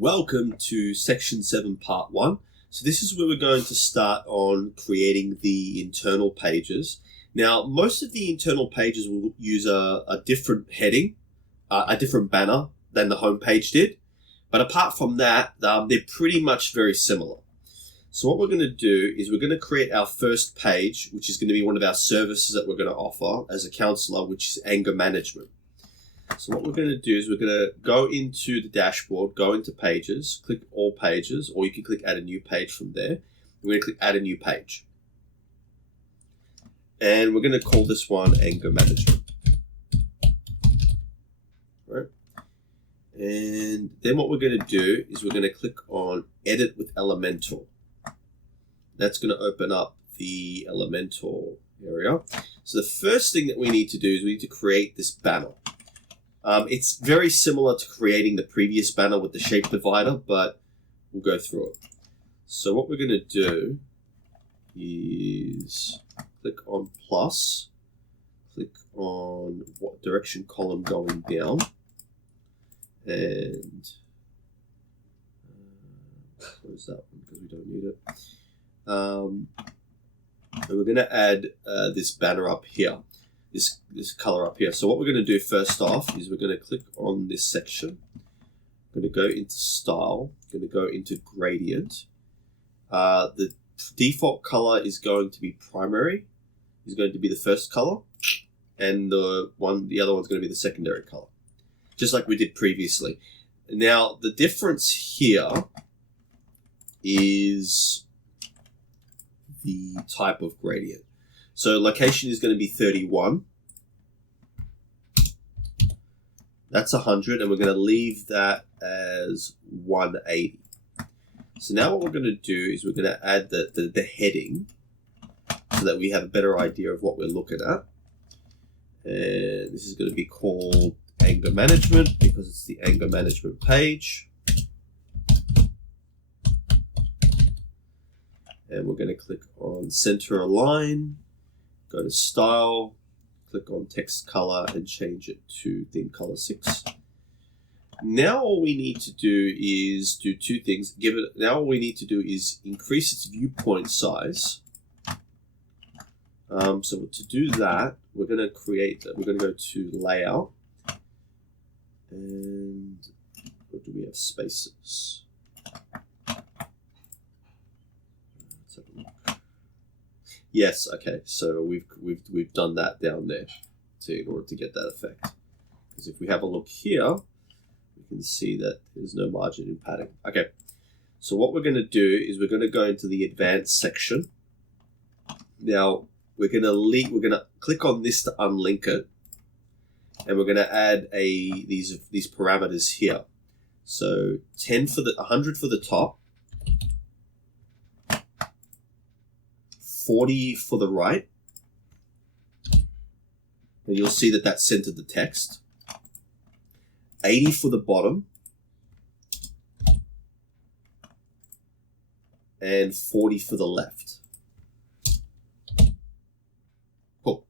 Welcome to Section 7, Part 1. So this is where we're going to start on creating the internal pages. Now, most of the internal pages will use a different heading, a different banner than the home page did. But apart from that, they're pretty much very similar. So what we're going to do is we're going to create our first page, which is going to be one of our services that we're going to offer as a counselor, which is anger management. So what we're going to do is we're going to go into the dashboard, go into pages, click all pages, or you can click add a new page from there. We're going to click add a new page. And we're going to call this one anger management. Right? And then what we're going to do is we're going to click on edit with Elementor. That's going to open up the Elementor area. So the first thing that we need to do is we need to create this banner. It's very similar to creating the previous banner with the shape divider, but we'll go through it. So what we're going to do is click on plus, click on what direction column going down, and close that one because we don't need it. And we're going to add this banner up here. This color up here. So what we're going to do first off is we're going to click on this section. We're going to go into style. We're going to go into gradient. The default color is going to be primary. Is going to be the first color, and the other one's going to be the secondary color, just like we did previously. Now the difference here is the type of gradient. So location is going to be 31. That's 100, and we're going to leave that as 180. So now what we're going to do is we're going to add the heading so that we have a better idea of what we're looking at. And this is going to be called anger management because it's the anger management page. And we're going to click on center align. Go to style, click on text color and change it to thin color 6. Now all we need to do is do two things. Now all we need to do is increase its viewpoint size. So to do that, we're going to go to layout, and what do we have? Spaces. Let's have a look. Yes, okay, so we've done that down there in order to get that effect. Because if we have a look here, we can see that there's no margin in padding. Okay, so what we're going to do is we're going to go into the advanced section. Now we're going to click on this to unlink it, and we're going to add these parameters here. So 100 for the top. 40 for the right, and you'll see that centered the text. 80 for the bottom, and 40 for the left. Cool.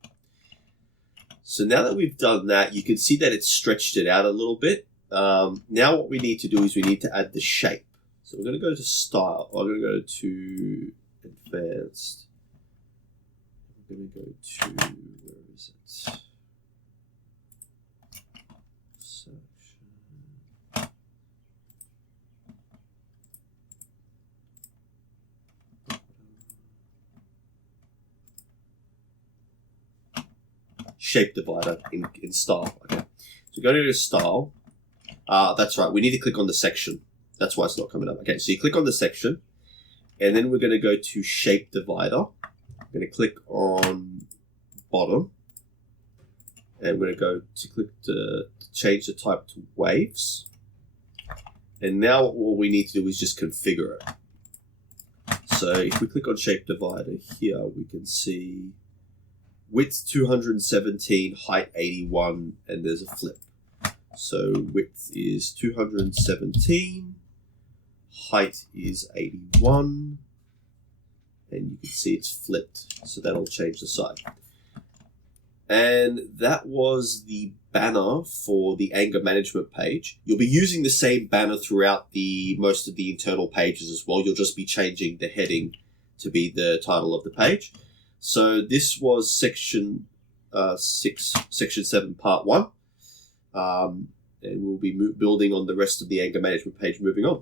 So now that we've done that, you can see that it's stretched it out a little bit. Now what we need to do is we need to add the shape. So we're going to go to style. I'm going to go to advanced. I'm going to go to, where is it? Section. Shape divider in style. Okay. So go to style. That's right. We need to click on the section. That's why it's not coming up. Okay. So you click on the section, and then we're going to go to shape divider. I'm going to click on bottom, and we're going to click to change the type to waves. And now all we need to do is just configure it. So if we click on shape divider here, we can see width 217, height 81, and there's a flip. So width is 217, height is 81, and you can see it's flipped, so that'll change the side. And that was the banner for the anger management page. You'll be using the same banner throughout the most of the internal pages as well. You'll just be changing the heading to be the title of the page. So this was section 7, part 1. And we'll be building on the rest of the anger management page moving on.